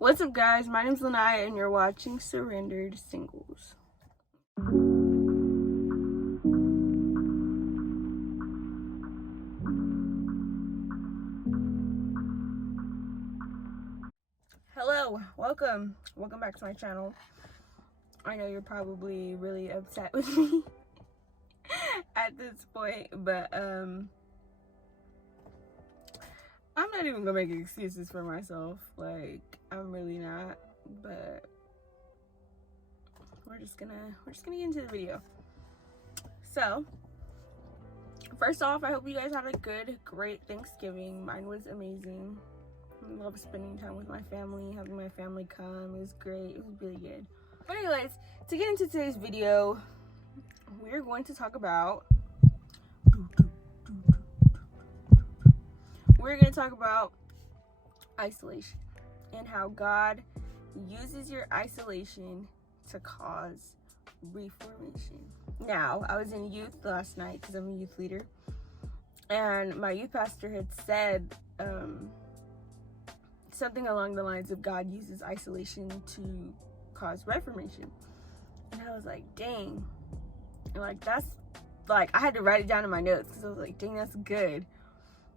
What's up, guys? My name's Lanaya, and you're watching Surrendered Singles. Hello, welcome back to my channel. I know you're probably really upset with me at this point, but I'm not even gonna make excuses for myself. Like, I'm really not, but we're just gonna get into the video. So first off, I hope you guys had a great Thanksgiving. Mine was amazing. I love spending time with my family, having my family come. It was great. It was really good. But anyways, to get into today's video, we're going to talk about isolation and how God uses your isolation to cause reformation. Now, I was in youth last night because I'm a youth leader, and my youth pastor had said something along the lines of God uses isolation to cause reformation. And I was like, dang. And like, that's like, I had to write it down in my notes because I was like, dang, that's good.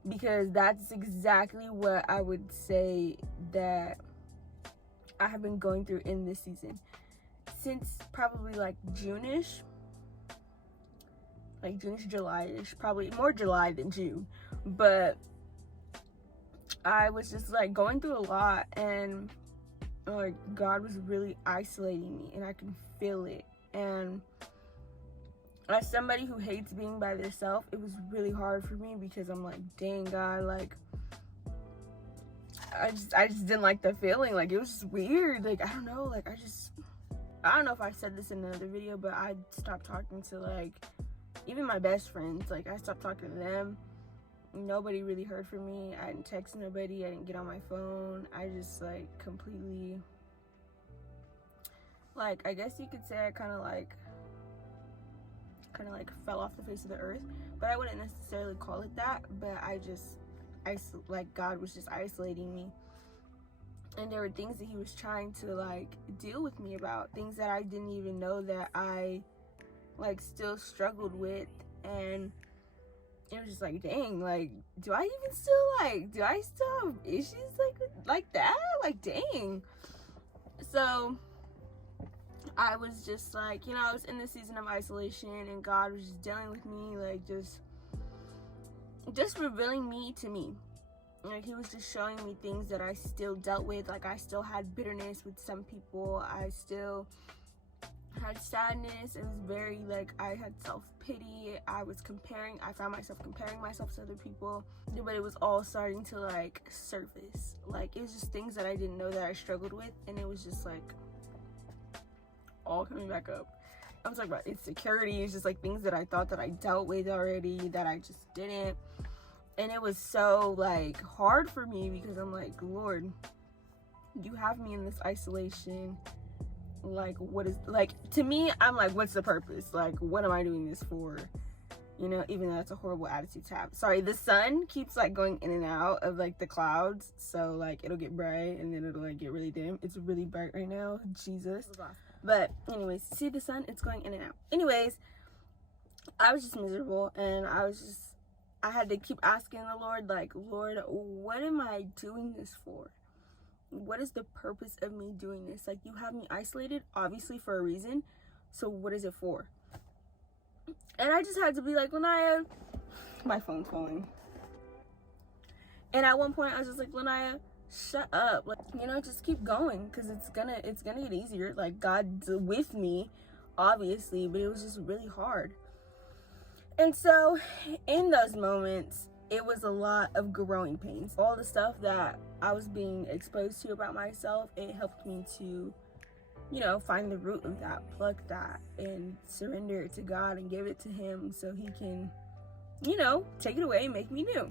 Because that's exactly what I would say that I have been going through in this season. Since probably like June-ish, July-ish, probably more July than June. But I was just like going through a lot, and like God was really isolating me, and I can feel it. And as somebody who hates being by themselves, it was really hard for me because I'm like, dang, God, like I just didn't like the feeling. Like, it was just weird. Like, I don't know, like I don't know if I said this in another video, but I stopped talking to like even my best friends. Like, I stopped talking to them. Nobody really heard from me. I didn't text nobody. I didn't get on my phone. I just like completely, like, I guess you could say I kind of like fell off the face of the earth, but I wouldn't necessarily call it that. But like God was just isolating me, and there were things that he was trying to like deal with me about, things that I didn't even know that I like still struggled with. And it was just like, dang, like, do I still have issues like that? Like, dang. So I was just like, I was in this season of isolation, and God was just dealing with me, like just revealing me to me. Like, he was just showing me things that I still dealt with. Like, I still had bitterness with some people. I still had sadness. It was very like, I had self-pity. I found myself comparing myself to other people, but it was all starting to like surface. Like, it was just things that I didn't know that I struggled with, and it was just like all coming back up. I was talking about insecurity. It's just like things that I thought that I dealt with already that I just didn't. And it was so like hard for me because I'm like, Lord, you have me in this isolation. Like, what is, like, to me, I'm like, what's the purpose? Like, what am I doing this for? Even though that's a horrible attitude to have. Sorry, the sun keeps like going in and out of like the clouds, so like it'll get bright and then it'll like get really dim. It's really bright right now, Jesus. But anyways, see the sun, it's going in and out. Anyways, I was just miserable, and I had to keep asking the Lord, like, Lord, what am I doing this for? What is the purpose of me doing this? Like, you have me isolated, obviously, for a reason. So what is it for? And I just had to be like, Lanaya, my phone's falling. And at one point I was just like, Lanaya, shut up. Like, just keep going, because it's gonna get easier. Like, God's with me, obviously, but it was just really hard. And so in those moments, it was a lot of growing pains. All the stuff that I was being exposed to about myself, it helped me to, find the root of that, pluck that, and surrender it to God and give it to him so he can, take it away and make me new.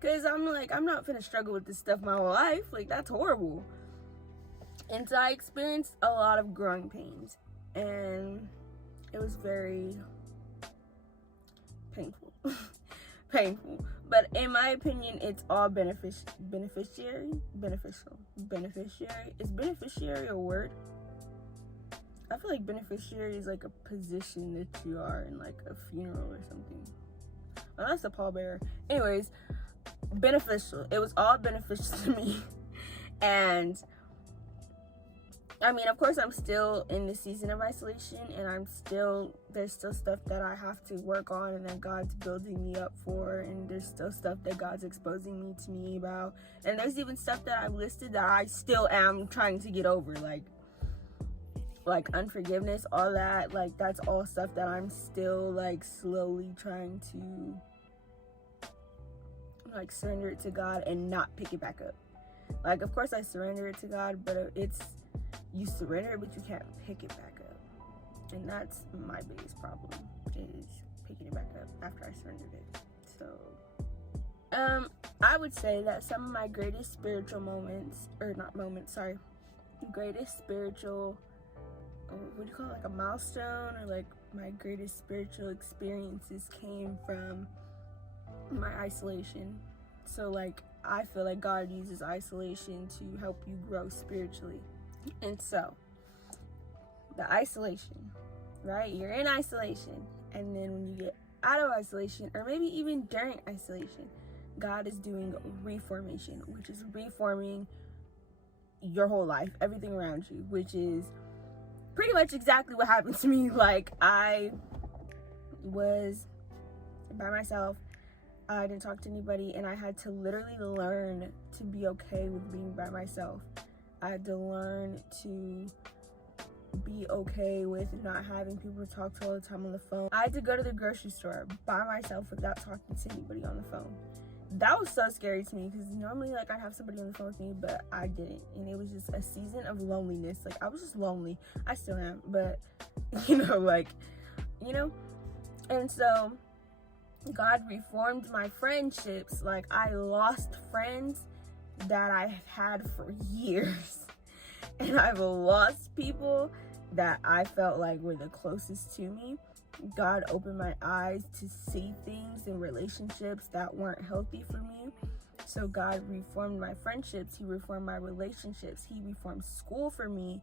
Because I'm like, I'm not gonna struggle with this stuff my whole life. Like, that's horrible. And so I experienced a lot of growing pains, and it was very painful. painful. But in my opinion, it's all beneficial. Is beneficiary a word? I feel like beneficiary is like a position that you are in, like a funeral or something. Oh, that's a pallbearer. Anyways, beneficial. It was all beneficial to me. And I mean, of course, I'm still in the season of isolation, and there's still stuff that I have to work on and that God's building me up for, and there's still stuff that God's exposing me to me about. And there's even stuff that I've listed that I still am trying to get over, like unforgiveness, all that. Like, that's all stuff that I'm still like slowly trying to like surrender it to God and not pick it back up. Like, of course I surrender it to God, but you surrender it, but you can't pick it back up. And that's my biggest problem, is picking it back up after I surrendered it. So I would say that some of my greatest spiritual greatest spiritual, what do you call it, like a milestone, or like my greatest spiritual experiences came from my isolation. So like, I feel like God uses isolation to help you grow spiritually. And so the isolation, right? You're in isolation, and then when you get out of isolation, or maybe even during isolation, God is doing reformation, which is reforming your whole life, everything around you, which is pretty much exactly what happened to me. Like, I was by myself, I didn't talk to anybody, and I had to literally learn to be okay with being by myself. I had to learn to be okay with not having people to talk to all the time on the phone. I had to go to the grocery store by myself without talking to anybody on the phone. That was so scary to me, because normally, like, I'd have somebody on the phone with me, but I didn't. And it was just a season of loneliness. Like, I was just lonely. I still am, but, and so God reformed my friendships. Like, I lost friends that I've had for years, and I've lost people that I felt like were the closest to me. God opened my eyes to see things in relationships that weren't healthy for me. So God reformed my friendships. He reformed my relationships. He reformed school for me.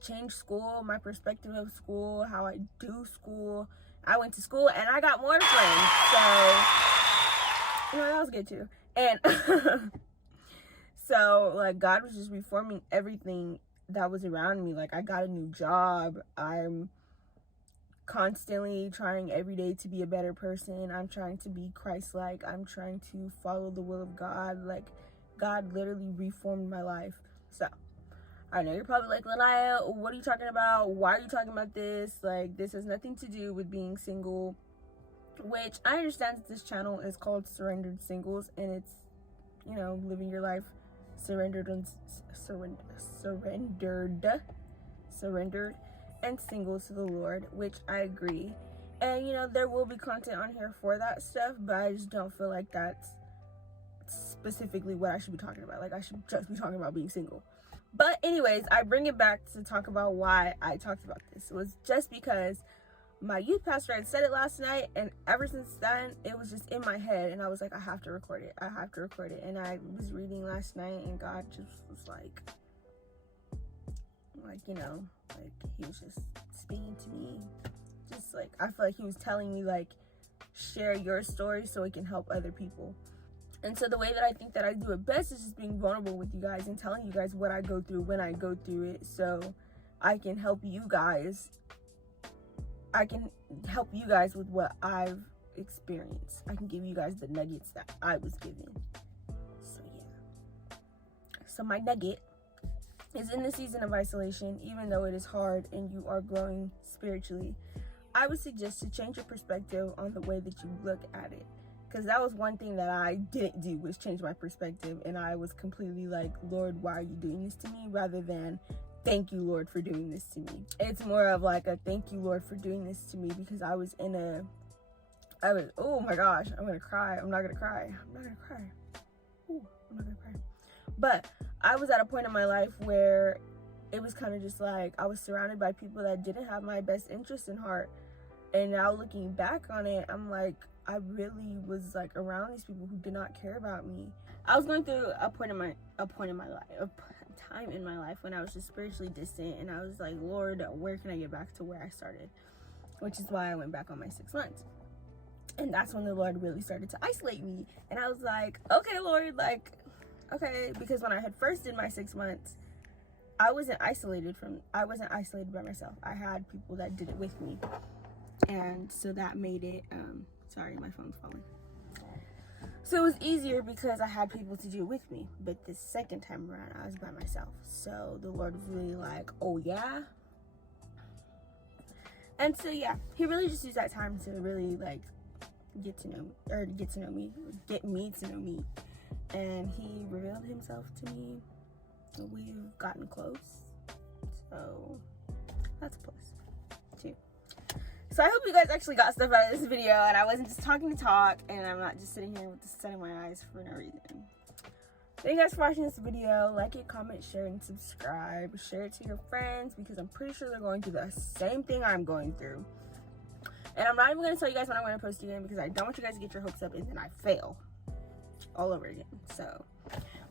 Changed school, my perspective of school, how I do school. I went to school and I got more friends. So, that was good too. And so, like, God was just reforming everything that was around me. Like, I got a new job. I'm constantly trying every day to be a better person. I'm trying to be Christ-like. I'm trying to follow the will of God. Like, God literally reformed my life. So, I know you're probably like, Lanaya, what are you talking about? Why are you talking about this? Like, this has nothing to do with being single. Which, I understand that this channel is called Surrendered Singles, and it's, living your life surrendered and single to the Lord, which I agree. And, there will be content on here for that stuff, but I just don't feel like that's specifically what I should be talking about. Like, I should just be talking about being single. But anyways, I bring it back to talk about why I talked about this. It was just because my youth pastor had said it last night, and ever since then, it was just in my head, and I was like, I have to record it. And I was reading last night, and God just was like, he was just speaking to me. Just like, I feel like he was telling me, like, share your story so it can help other people. And so the way that I think that I do it best is just being vulnerable with you guys and telling you guys what I go through when I go through it, so I can help you guys. I can help you guys with what I've experienced. I can give you guys the nuggets that I was given. So yeah. So my nugget is, in the season of isolation, even though it is hard and you are growing spiritually, I would suggest to change your perspective on the way that you look at it. Because that was one thing that I didn't do, was change my perspective. And I was completely like, Lord, why are you doing this to me? Rather than, thank you, Lord, for doing this to me. It's more of like a thank you, Lord, for doing this to me. Because oh my gosh, I'm going to cry. I'm not going to cry. But I was at a point in my life where it was kind of just like, I was surrounded by people that didn't have my best interest in heart. And now looking back on it, I'm like, I really was like around these people who did not care about me. I was going through a time in my life when I was just spiritually distant, and I was like, Lord, where can I get back to where I started? Which is why I went back on my 6 months. And that's when the Lord really started to isolate me. And I was like, okay, Lord, like, okay, because when I had first did my 6 months, I wasn't isolated by myself. I had people that did it with me. And so that made it, sorry, my phone's falling. So it was easier because I had people to do it with me. But the second time around, I was by myself. So the Lord was really like, oh yeah? And so yeah, he really just used that time to really like get me to know me. And he revealed himself to me. We've gotten close. So that's a plus too. So I hope you guys actually got stuff out of this video and I wasn't just talking to talk and I'm not just sitting here with the sun in my eyes for no reason. Thank you guys for watching this video. Like it, comment, share, and subscribe. Share it to your friends because I'm pretty sure they're going through the same thing I'm going through. And I'm not even going to tell you guys when I'm going to post again because I don't want you guys to get your hopes up and then I fail all over again. So,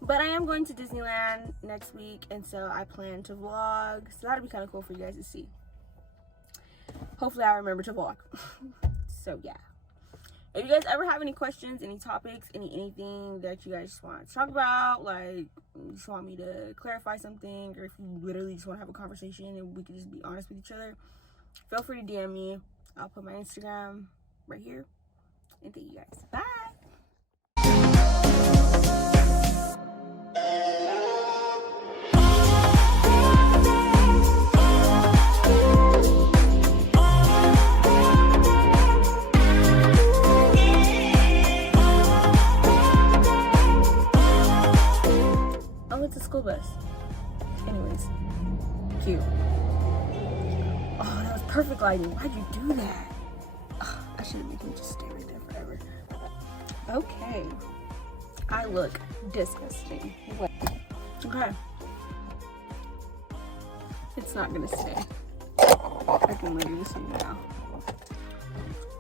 but I am going to Disneyland next week and so I plan to vlog. So that'll be kind of cool for you guys to see. Hopefully I remember to vlog. So yeah. If you guys ever have any questions, any topics, anything that you guys just want to talk about, like you just want me to clarify something, or if you literally just want to have a conversation and we can just be honest with each other, feel free to DM me. I'll put my Instagram right here. And thank you guys. Bye. It's a school bus. Anyways, cute. Oh, that was perfect lighting. Why'd you do that? Oh, I should have made him just stay right there forever. Okay. I look disgusting. Wait. Okay. It's not gonna stay. I can literally see now.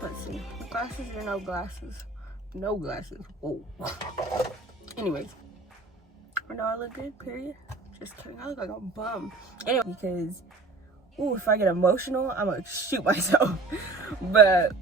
Let's see. Glasses or no glasses? No glasses. Oh. Anyways. I know I look good, period. Just kidding, I look like a bum. Anyway, because, ooh, if I get emotional, I'm gonna shoot myself. But